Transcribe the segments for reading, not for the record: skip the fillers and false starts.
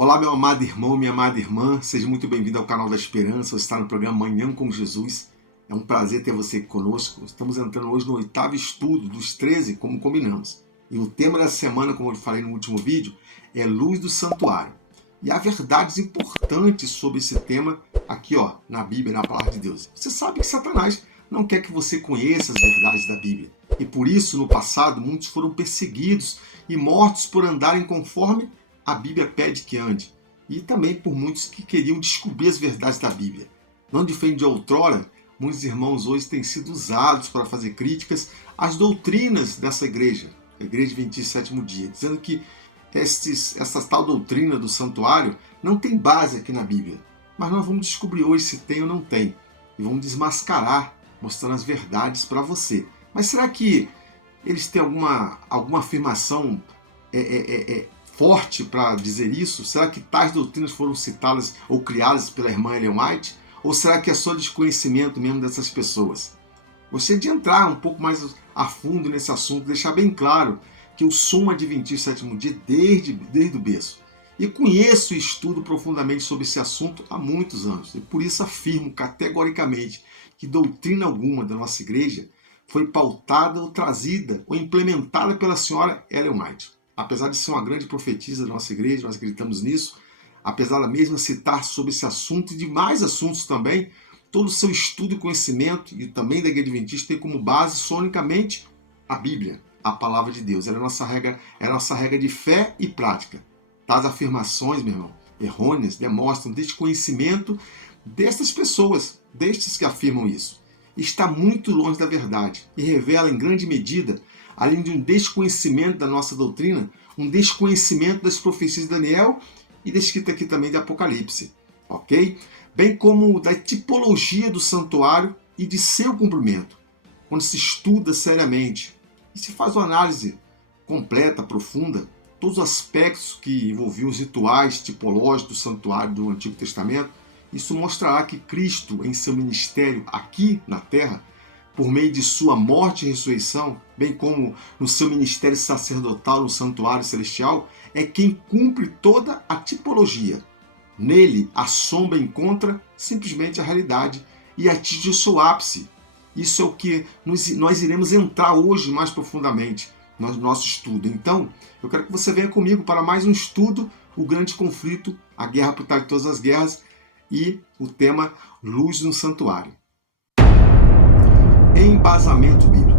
Olá, meu amado irmão, minha amada irmã, seja muito bem-vindo ao canal da Esperança. Você está no programa Manhã com Jesus. É um prazer ter você conosco. Estamos entrando hoje no 8º estudo dos 13, como combinamos. E o tema da semana, como eu falei no último vídeo, é Luz do Santuário. E há verdades importantes sobre esse tema aqui, na Bíblia, na Palavra de Deus. Você sabe que Satanás não quer que você conheça as verdades da Bíblia. E por isso, no passado, muitos foram perseguidos e mortos por andarem conforme a Bíblia pede que ande, e também por muitos que queriam descobrir as verdades da Bíblia. Não diferente de outrora, muitos irmãos hoje têm sido usados para fazer críticas às doutrinas dessa igreja, a Igreja Adventista do Sétimo Dia, dizendo que essa tal doutrina do santuário não tem base aqui na Bíblia. Mas nós vamos descobrir hoje se tem ou não tem, e vamos desmascarar, mostrando as verdades para você. Mas será que eles têm alguma afirmação forte para dizer isso? Será que tais doutrinas foram citadas ou criadas pela irmã Ellen White? Ou será que é só desconhecimento mesmo dessas pessoas? Gostaria de entrar um pouco mais a fundo nesse assunto, deixar bem claro que eu sou um adventista do sétimo dia desde o berço. E conheço e estudo profundamente sobre esse assunto há muitos anos. E por isso afirmo categoricamente que doutrina alguma da nossa igreja foi pautada ou trazida ou implementada pela senhora Ellen White. Apesar de ser uma grande profetisa da nossa igreja, nós acreditamos nisso, apesar da mesma citar sobre esse assunto e de mais assuntos também, todo o seu estudo e conhecimento, e também da Igreja Adventista, tem como base sonicamente a Bíblia, a Palavra de Deus. Ela é a nossa regra de fé e prática. Tais afirmações, meu irmão, errôneas, demonstram desconhecimento destas pessoas, destes que afirmam isso. Está muito longe da verdade e revela em grande medida, além de um desconhecimento da nossa doutrina, um desconhecimento das profecias de Daniel e descrita aqui também de Apocalipse, ok? Bem como da tipologia do santuário e de seu cumprimento. Quando se estuda seriamente e se faz uma análise completa, profunda, todos os aspectos que envolviam os rituais tipológicos do santuário do Antigo Testamento, isso mostrará que Cristo, em seu ministério aqui na Terra, por meio de sua morte e ressurreição, bem como no seu ministério sacerdotal no santuário celestial, é quem cumpre toda a tipologia. Nele, a sombra encontra simplesmente a realidade e atinge o seu ápice. Isso é o que nós iremos entrar hoje mais profundamente no nosso estudo. Então, eu quero que você venha comigo para mais um estudo, o grande conflito, a guerra por trás de todas as guerras e o tema Luz no Santuário. Embasamento bíblico.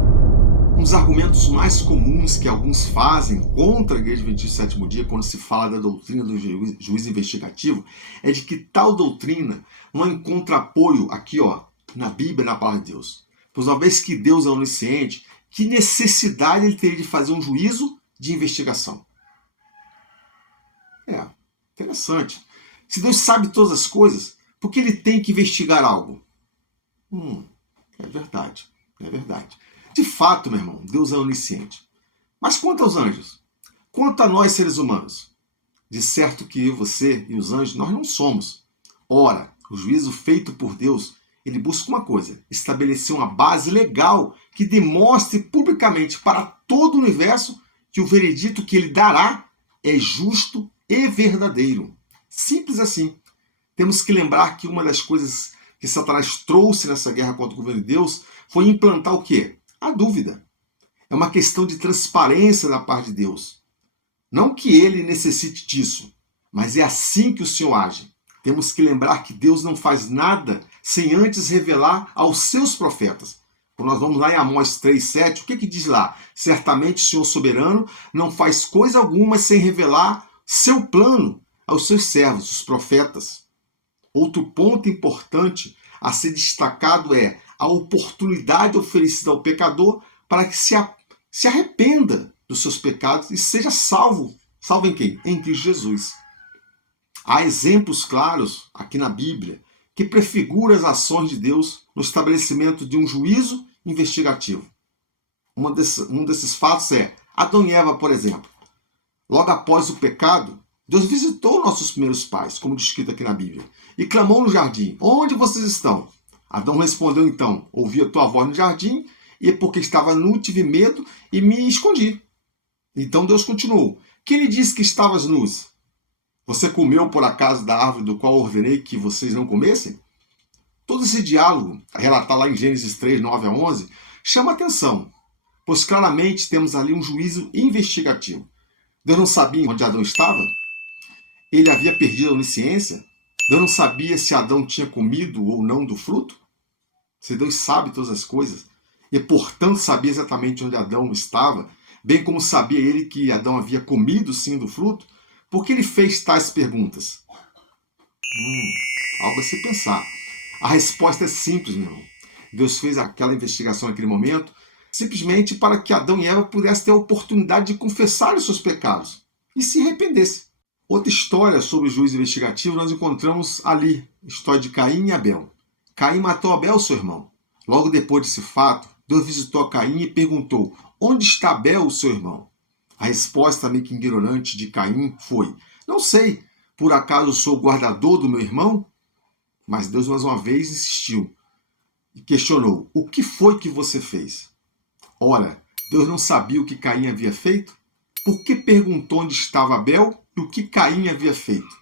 Um dos argumentos mais comuns que alguns fazem contra a Igreja Adventista do Sétimo Dia, quando se fala da doutrina do juiz investigativo, é de que tal doutrina não encontra apoio aqui, na Bíblia, na Palavra de Deus. Pois uma vez que Deus é onisciente, que necessidade ele teria de fazer um juízo de investigação? Interessante. Se Deus sabe todas as coisas, por que ele tem que investigar algo? É verdade. De fato, meu irmão, Deus é onisciente. Mas quanto aos anjos? Quanto a nós, seres humanos? De certo que eu, você e os anjos, nós não somos. Ora, o juízo feito por Deus, ele busca uma coisa: estabelecer uma base legal que demonstre publicamente para todo o universo que o veredito que ele dará é justo e verdadeiro. Simples assim. Temos que lembrar que uma das coisas que Satanás trouxe nessa guerra contra o governo de Deus foi implantar o quê? A dúvida. É uma questão de transparência da parte de Deus. Não que ele necessite disso, mas é assim que o Senhor age. Temos que lembrar que Deus não faz nada sem antes revelar aos seus profetas. Quando nós vamos lá em Amós 3,7, o que diz lá? Certamente o Senhor soberano não faz coisa alguma sem revelar seu plano aos seus servos, os profetas. Outro ponto importante a ser destacado é a oportunidade oferecida ao pecador para que se arrependa dos seus pecados e seja salvo. Salvo em quem? Em Cristo Jesus. Há exemplos claros aqui na Bíblia que prefiguram as ações de Deus no estabelecimento de um juízo investigativo. Um desses fatos é Adão e Eva, por exemplo. Logo após o pecado, Deus visitou nossos primeiros pais, como descrito aqui na Bíblia, e clamou no jardim: onde vocês estão? Adão respondeu então: ouvi a tua voz no jardim, e porque estava nu, tive medo e me escondi. Então Deus continuou: quem lhe disse que estavas nus? Você comeu por acaso da árvore do qual ordenei que vocês não comessem? Todo esse diálogo, relatado lá em Gênesis 3, 9 a 11, chama atenção, pois claramente temos ali um juízo investigativo. Deus não sabia onde Adão estava? Ele havia perdido a onisciência? Deus não sabia se Adão tinha comido ou não do fruto? Se Deus sabe todas as coisas, e portanto sabia exatamente onde Adão estava, bem como sabia ele que Adão havia comido sim do fruto, por que ele fez tais perguntas? Algo a se pensar. A resposta é simples, meu irmão. Deus fez aquela investigação naquele momento simplesmente para que Adão e Eva pudessem ter a oportunidade de confessar os seus pecados e se arrependessem. Outra história sobre o juízo investigativo nós encontramos ali, história de Caim e Abel. Caim matou Abel, seu irmão. Logo depois desse fato, Deus visitou a Caim e perguntou: onde está Abel, o seu irmão? A resposta meio que ignorante de Caim foi: não sei, por acaso sou o guardador do meu irmão? Mas Deus mais uma vez insistiu e questionou: o que foi que você fez? Ora, Deus não sabia o que Caim havia feito? Por que perguntou onde estava Abel e o que Caim havia feito?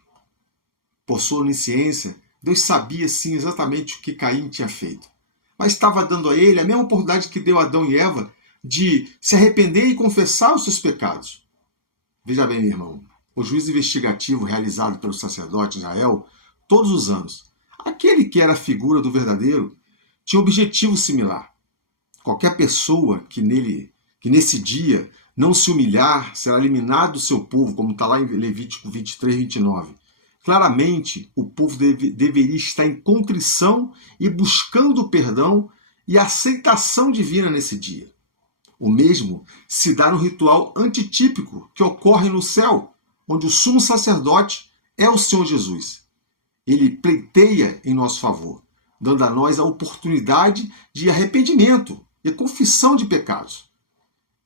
Por sua onisciência, Deus sabia sim exatamente o que Caim tinha feito, mas estava dando a ele a mesma oportunidade que deu a Adão e Eva de se arrepender e confessar os seus pecados. Veja bem, meu irmão, o juízo investigativo realizado pelo sacerdote Israel todos os anos, aquele que era a figura do verdadeiro, tinha um objetivo similar. Qualquer pessoa que nesse dia não se humilhar será eliminado do seu povo, como está lá em Levítico 23, 29. Claramente, o povo deveria estar em contrição e buscando o perdão e a aceitação divina nesse dia. O mesmo se dá no ritual antitípico que ocorre no céu, onde o sumo sacerdote é o Senhor Jesus. Ele pleiteia em nosso favor, dando a nós a oportunidade de arrependimento e confissão de pecados.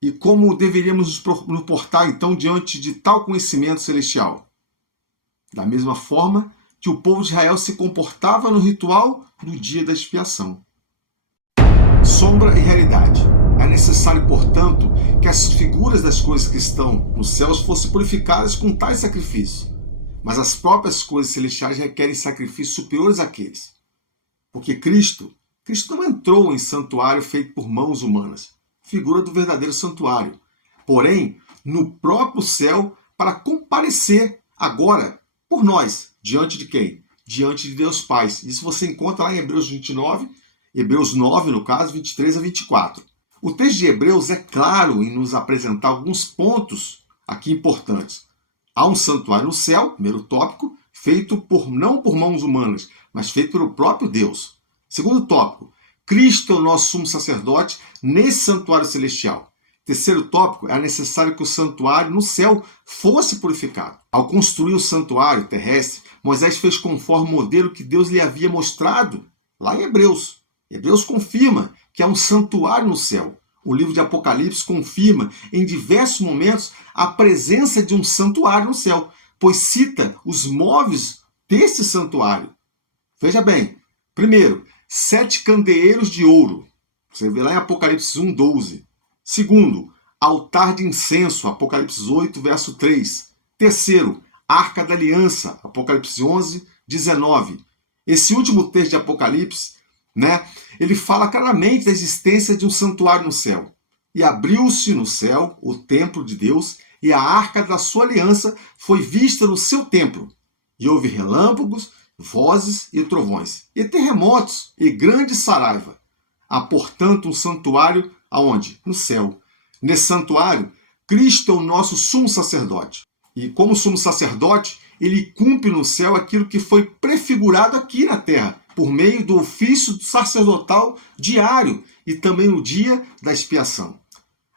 E como deveríamos nos portar, então, diante de tal conhecimento celestial? Da mesma forma que o povo de Israel se comportava no ritual do dia da expiação. Sombra e realidade. É necessário, portanto, que as figuras das coisas que estão nos céus fossem purificadas com tais sacrifícios. Mas as próprias coisas celestiais requerem sacrifícios superiores àqueles. Porque Cristo não entrou em santuário feito por mãos humanas, figura do verdadeiro santuário, porém, no próprio céu, para comparecer agora por nós. Diante de quem? Diante de Deus Pai. Isso você encontra lá em Hebreus 29, Hebreus 9, no caso, 23 a 24. O texto de Hebreus é claro em nos apresentar alguns pontos aqui importantes. Há um santuário no céu, primeiro tópico, feito não por mãos humanas, mas feito pelo próprio Deus. Segundo tópico, Cristo é o nosso sumo sacerdote nesse santuário celestial. Terceiro tópico, era necessário que o santuário no céu fosse purificado. Ao construir o santuário terrestre, Moisés fez conforme o modelo que Deus lhe havia mostrado lá em Hebreus. Hebreus confirma que há um santuário no céu. O livro de Apocalipse confirma em diversos momentos a presença de um santuário no céu, pois cita os móveis desse santuário. Veja bem, primeiro, 7 candeeiros de ouro. Você vê lá em Apocalipse 1, 12. Segundo, altar de incenso, Apocalipse 8, verso 3. Terceiro, Arca da Aliança, Apocalipse 11, 19. Esse último texto de Apocalipse, ele fala claramente da existência de um santuário no céu. E abriu-se no céu o templo de Deus, e a arca da sua aliança foi vista no seu templo. E houve relâmpagos, vozes e trovões, e terremotos, e grande saraiva. Há, portanto, um santuário aonde? No céu. Nesse santuário, Cristo é o nosso sumo sacerdote. E como sumo sacerdote, ele cumpre no céu aquilo que foi prefigurado aqui na terra, por meio do ofício sacerdotal diário e também no dia da expiação.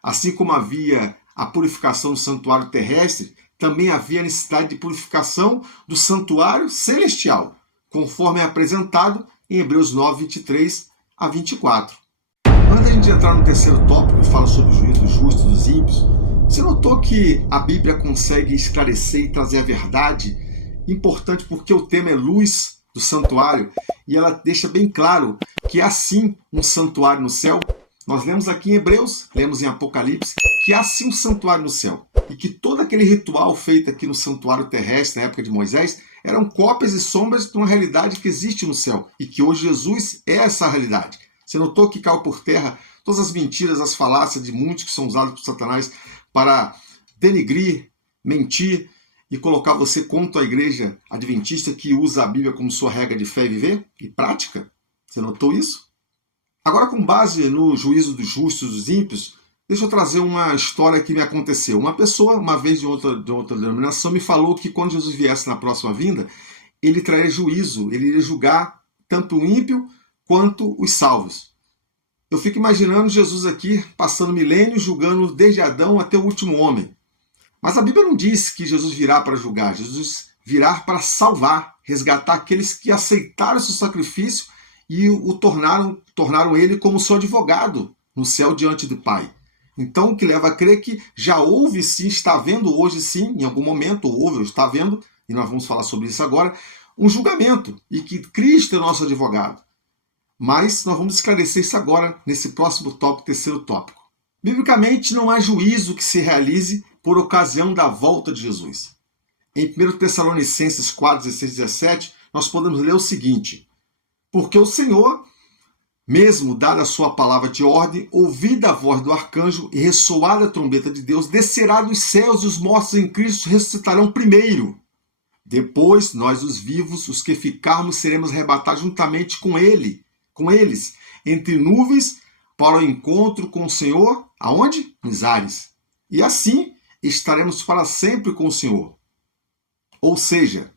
Assim como havia a purificação do santuário terrestre, também havia a necessidade de purificação do santuário celestial, conforme é apresentado em Hebreus 9, 23 a 24. Antes da gente entrar no terceiro tópico, que fala sobre o juízo dos justos e dos ímpios, você notou que a Bíblia consegue esclarecer e trazer a verdade? Importante porque o tema é luz do santuário e ela deixa bem claro que há sim um santuário no céu. Nós lemos aqui em Hebreus, lemos em Apocalipse, que há sim um santuário no céu. e que todo aquele ritual feito aqui no santuário terrestre, na época de Moisés, eram cópias e sombras de uma realidade que existe no céu e que hoje Jesus é essa realidade. Você notou que caiu por terra todas as mentiras, as falácias de muitos que são usados por Satanás para denigrir, mentir e colocar você contra a igreja adventista que usa a Bíblia como sua regra de fé e viver e prática? Você notou isso? Agora, com base no juízo dos justos e dos ímpios, deixa eu trazer uma história que me aconteceu. Uma pessoa, uma vez de outra denominação, me falou que quando Jesus viesse na próxima vinda, ele traria juízo, ele iria julgar tanto o ímpio quanto os salvos. Eu fico imaginando Jesus aqui, passando milênios, julgando desde Adão até o último homem. Mas a Bíblia não diz que Jesus virá para julgar, Jesus virá para salvar, resgatar aqueles que aceitaram seu sacrifício e o tornaram ele como seu advogado no céu diante do Pai. Então, o que leva a crer que já houve sim, está havendo hoje sim, em algum momento houve, ou está havendo, e nós vamos falar sobre isso agora, um julgamento, e que Cristo é nosso advogado. Mas nós vamos esclarecer isso agora, nesse próximo tópico, terceiro tópico. Biblicamente, não há juízo que se realize por ocasião da volta de Jesus. Em 1 Tessalonicenses 4, 16 e 17, nós podemos ler o seguinte: porque o Senhor, mesmo dada a sua palavra de ordem, ouvida a voz do arcanjo e ressoada a trombeta de Deus, descerá dos céus e os mortos em Cristo ressuscitarão primeiro. Depois, nós, os vivos, os que ficarmos, seremos arrebatados juntamente com eles, entre nuvens, para o encontro com o Senhor, aonde? Nos ares. E assim estaremos para sempre com o Senhor. Ou seja,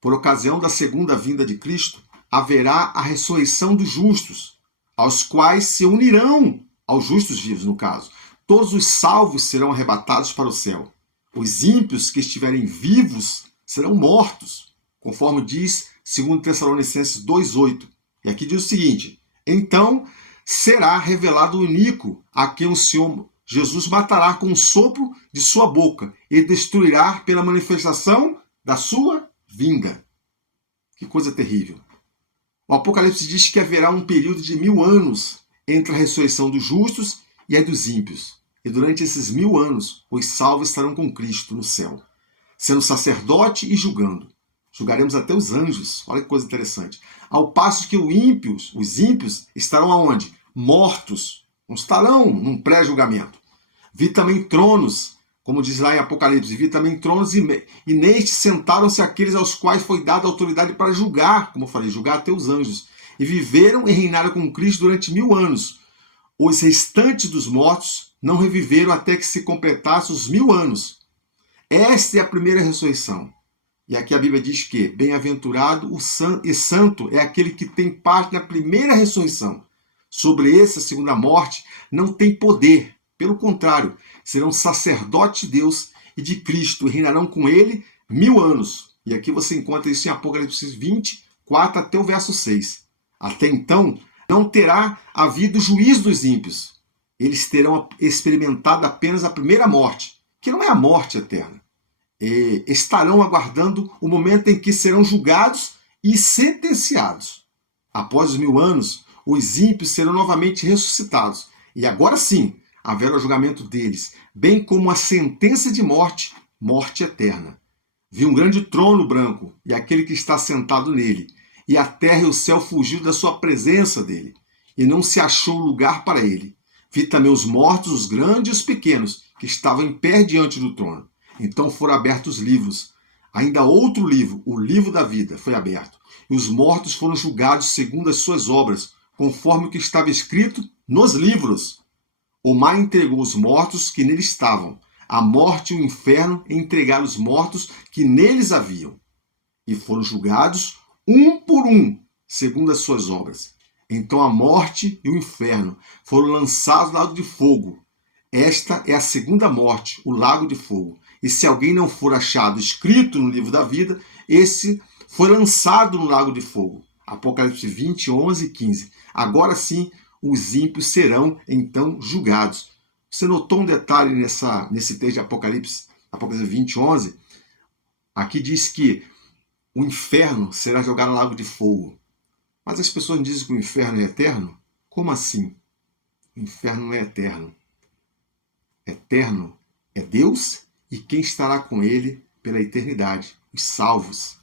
por ocasião da segunda vinda de Cristo, haverá a ressurreição dos justos, aos quais se unirão, aos justos vivos, no caso. Todos os salvos serão arrebatados para o céu. Os ímpios que estiverem vivos serão mortos, conforme diz 2 Tessalonicenses 2,8. E aqui diz o seguinte: então será revelado o iníquo, a quem o Senhor Jesus matará com o sopro de sua boca e destruirá pela manifestação da sua vinda. Que coisa terrível. O Apocalipse diz que haverá um período de 1000 anos entre a ressurreição dos justos e a dos ímpios. E durante esses 1000 anos, os salvos estarão com Cristo no céu, sendo sacerdote e julgando. Julgaremos até os anjos. Olha que coisa interessante. Ao passo que os ímpios estarão aonde? Mortos. Não estarão num pré-julgamento. Vi também tronos, como diz lá em Apocalipse, vi também tronos e nestes sentaram-se aqueles aos quais foi dada autoridade para julgar, como eu falei, julgar até os anjos. E viveram e reinaram com Cristo durante 1000 anos. Os restantes dos mortos não reviveram até que se completassem os 1000 anos. Esta é a primeira ressurreição. E aqui a Bíblia diz que bem-aventurado e santo é aquele que tem parte na primeira ressurreição. Sobre esse, a segunda morte, não tem poder. Pelo contrário, serão sacerdotes de Deus e de Cristo e reinarão com ele 1000 anos. E aqui você encontra isso em Apocalipse 20, 4 até o verso 6. Até então, não terá havido juízo dos ímpios. Eles terão experimentado apenas a primeira morte, que não é a morte eterna. E estarão aguardando o momento em que serão julgados e sentenciados. Após os 1000 anos, os ímpios serão novamente ressuscitados. E agora sim, haverá o julgamento deles, bem como a sentença de morte, morte eterna. Vi um grande trono branco e aquele que está sentado nele, e a terra e o céu fugiram da sua presença dele, e não se achou lugar para ele. Vi também os mortos, os grandes e os pequenos, que estavam em pé diante do trono. Então foram abertos livros. Ainda outro livro, o livro da vida, foi aberto. E os mortos foram julgados segundo as suas obras, conforme o que estava escrito nos livros. O mar entregou os mortos que nele estavam. A morte e o inferno entregaram os mortos que neles haviam. E foram julgados um por um, segundo as suas obras. Então a morte e o inferno foram lançados no lago de fogo. Esta é a segunda morte, o lago de fogo. E se alguém não for achado escrito no livro da vida, esse foi lançado no lago de fogo. Apocalipse 20, 11 e 15. Agora sim, os ímpios serão então julgados. Você notou um detalhe nesse texto de Apocalipse 20, 11? Aqui diz que o inferno será jogado no lago de fogo. Mas as pessoas dizem que o inferno é eterno? Como assim? O inferno não é eterno. Eterno é Deus e quem estará com ele pela eternidade, os salvos.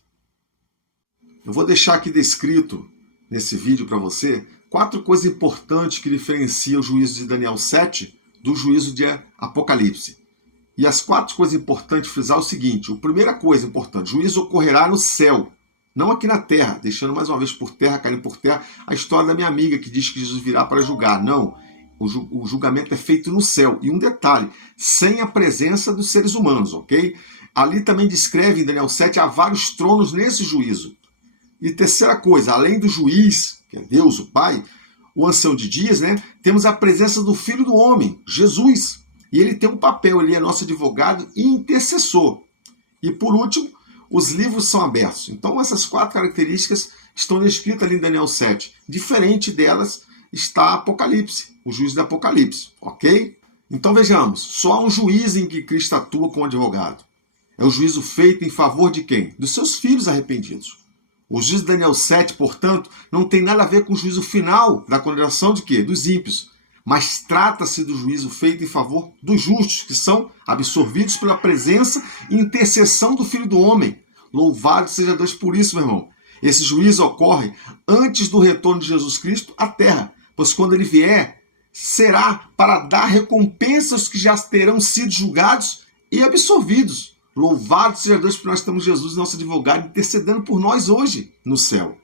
Eu vou deixar aqui descrito nesse vídeo para você 4 coisas importantes que diferenciam o juízo de Daniel 7 do juízo de Apocalipse. E as 4 coisas importantes frisar é o seguinte: a primeira coisa importante, o juízo ocorrerá no céu, não aqui na terra, deixando mais uma vez por terra, caindo por terra, a história da minha amiga que diz que Jesus virá para julgar. Não, o julgamento é feito no céu. E um detalhe, sem a presença dos seres humanos, ok? Ali também descreve em Daniel 7, há vários tronos nesse juízo. E terceira coisa, além do juiz, que é Deus, o Pai, o ancião de dias, né? Temos a presença do Filho do Homem, Jesus. E ele tem um papel, ele é nosso advogado e intercessor. E por último, os livros são abertos. Então essas 4 características estão descritas ali em Daniel 7. Diferente delas está Apocalipse, o juízo do Apocalipse, ok? Então vejamos, só há um juízo em que Cristo atua como advogado. É o juízo feito em favor de quem? Dos seus filhos arrependidos. O juízo de Daniel 7, portanto, não tem nada a ver com o juízo final da condenação de quê? Dos ímpios. Mas trata-se do juízo feito em favor dos justos, que são absorvidos pela presença e intercessão do Filho do Homem. Louvado seja Deus por isso, meu irmão. Esse juízo ocorre antes do retorno de Jesus Cristo à Terra, pois quando ele vier, será para dar recompensa aos que já terão sido julgados e absorvidos. Louvado seja Deus porque nós temos Jesus, nosso advogado, intercedendo por nós hoje no céu.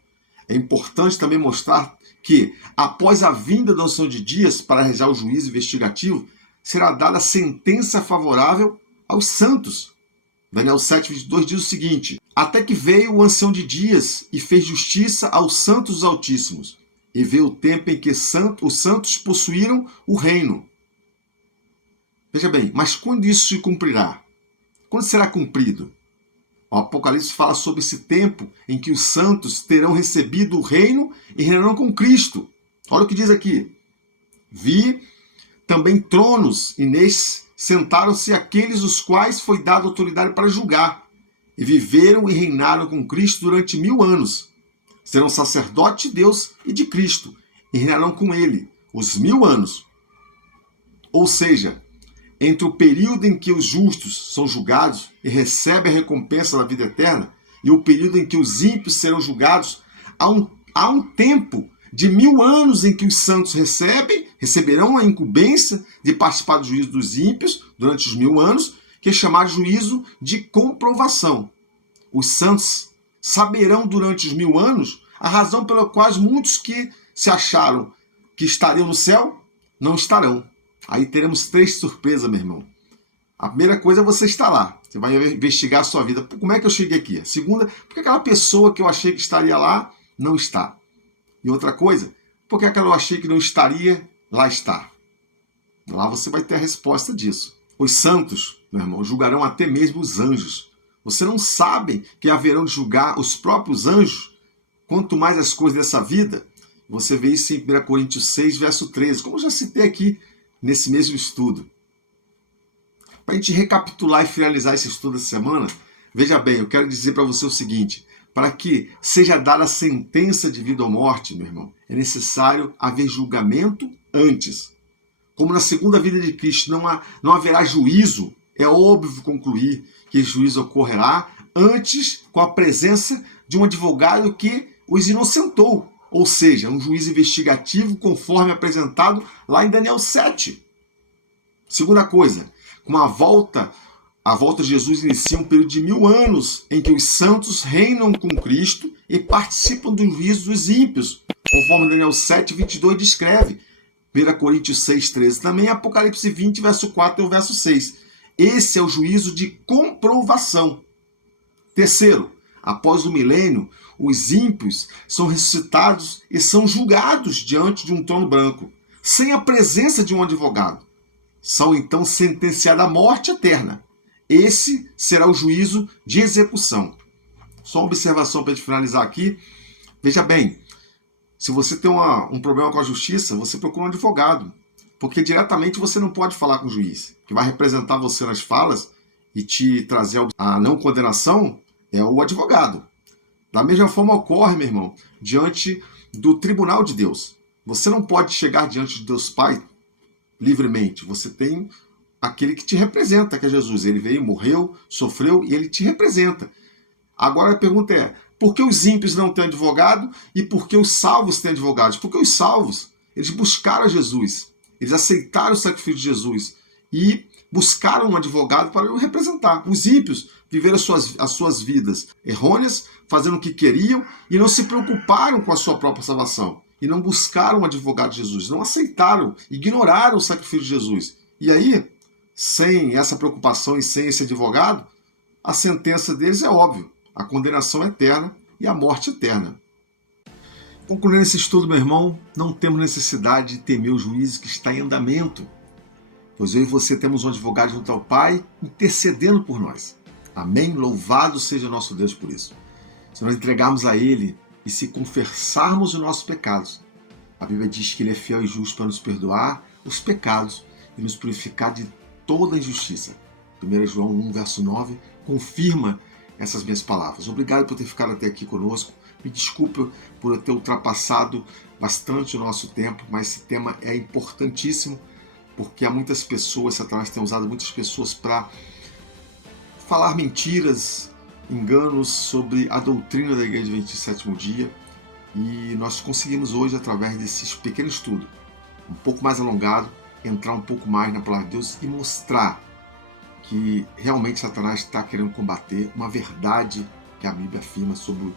É importante também mostrar que, após a vinda do ancião de dias para realizar o juízo investigativo, será dada sentença favorável aos santos. Daniel 7:22 diz o seguinte: até que veio o ancião de dias e fez justiça aos santos altíssimos, e veio o tempo em que os santos possuíram o reino. Veja bem, mas quando isso se cumprirá? Quando será cumprido? O Apocalipse fala sobre esse tempo em que os santos terão recebido o reino e reinarão com Cristo. Olha o que diz aqui. Vi também tronos, e nestes sentaram-se aqueles os quais foi dada autoridade para julgar, e viveram e reinaram com Cristo durante 1000 anos. Serão sacerdotes de Deus e de Cristo, e reinarão com ele os 1000 anos. Ou seja, entre o período em que os justos são julgados e recebem a recompensa da vida eterna e o período em que os ímpios serão julgados, há um tempo de 1000 anos em que os santos receberão a incumbência de participar do juízo dos ímpios durante os 1000 anos, que é chamado juízo de comprovação. Os santos saberão durante os 1000 anos a razão pela qual muitos que se acharam que estariam no céu não estarão. Aí teremos 3 surpresas, meu irmão. A primeira coisa é você estar lá. Você vai investigar a sua vida. Como é que eu cheguei aqui? A segunda, porque aquela pessoa que eu achei que estaria lá não está. E outra coisa, porque aquela eu achei que não estaria, lá está. Lá você vai ter a resposta disso. Os santos, meu irmão, julgarão até mesmo os anjos. Você não sabe que haverão de julgar os próprios anjos? Quanto mais as coisas dessa vida. Você vê isso em 1 Coríntios 6, verso 13. Como eu já citei aqui nesse mesmo estudo. Para a gente recapitular e finalizar esse estudo essa semana, veja bem, eu quero dizer para você o seguinte: para que seja dada a sentença de vida ou morte, meu irmão, é necessário haver julgamento antes. Como na segunda vida de Cristo não haverá juízo, é óbvio concluir que o juízo ocorrerá antes com a presença de um advogado que os inocentou. Ou seja, um juízo investigativo conforme apresentado lá em Daniel 7. Segunda coisa, com a volta de Jesus inicia um período de 1000 anos em que os santos reinam com Cristo e participam do juízo dos ímpios, conforme Daniel 7:22 descreve. 1 Coríntios 6:13 também, Apocalipse 20, verso 4 e o verso 6. Esse é o juízo de comprovação. Terceiro, após o milênio, os ímpios são ressuscitados e são julgados diante de um trono branco, sem a presença de um advogado. São então sentenciados à morte eterna. Esse será o juízo de execução. Só uma observação para a gente finalizar aqui. Veja bem, se você tem um problema com a justiça, você procura um advogado, porque diretamente você não pode falar com o juiz, que vai representar você nas falas e te trazer a não condenação é o advogado. Da mesma forma ocorre, meu irmão, diante do tribunal de Deus. Você não pode chegar diante de Deus Pai livremente. Você tem aquele que te representa, que é Jesus. Ele veio, morreu, sofreu e ele te representa. Agora a pergunta é, por que os ímpios não têm advogado e por que os salvos têm advogados? Porque os salvos, eles buscaram Jesus, eles aceitaram o sacrifício de Jesus e buscaram um advogado para o representar. Os ímpios viveram as suas vidas errôneas, fazendo o que queriam e não se preocuparam com a sua própria salvação. E não buscaram um advogado de Jesus, não aceitaram, ignoraram o sacrifício de Jesus. E aí, sem essa preocupação e sem esse advogado, a sentença deles é óbvia. A condenação é eterna e a morte eterna. Concluindo esse estudo, meu irmão, não temos necessidade de temer o juízo que está em andamento, pois eu e você temos um advogado junto ao Pai intercedendo por nós. Amém? Louvado seja nosso Deus por isso. Se nós entregarmos a Ele e se confessarmos os nossos pecados, a Bíblia diz que Ele é fiel e justo para nos perdoar os pecados e nos purificar de toda injustiça. 1 João 1, verso 9, confirma essas minhas palavras. Obrigado por ter ficado até aqui conosco. Me desculpe por eu ter ultrapassado bastante o nosso tempo, mas esse tema é importantíssimo, porque há muitas pessoas, Satanás tem usado muitas pessoas para falar mentiras, enganos sobre a doutrina da Igreja Adventista do Sétimo Dia. E nós conseguimos hoje, através desse pequeno estudo, um pouco mais alongado, entrar um pouco mais na palavra de Deus e mostrar que realmente Satanás está querendo combater uma verdade que a Bíblia afirma sobre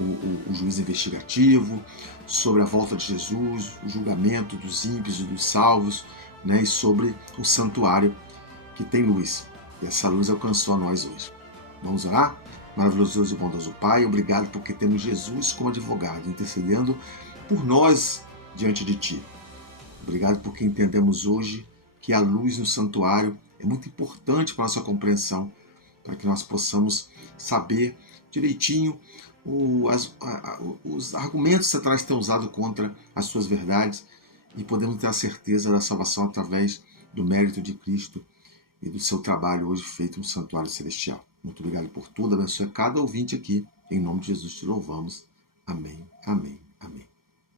o juízo investigativo, sobre a volta de Jesus, o julgamento dos ímpios e dos salvos, né, e sobre o santuário que tem luz. E essa luz alcançou a nós hoje. Vamos orar? Maravilhoso Deus e bondoso Pai, obrigado porque temos Jesus como advogado, intercedendo por nós diante de Ti. Obrigado porque entendemos hoje que a luz no santuário é muito importante para a nossa compreensão, para que nós possamos saber direitinho os argumentos que Satanás tem usado contra as suas verdades e podemos ter a certeza da salvação através do mérito de Cristo e do seu trabalho hoje feito no santuário celestial. Muito obrigado por tudo, abençoe cada ouvinte aqui. Em nome de Jesus te louvamos. Amém, amém.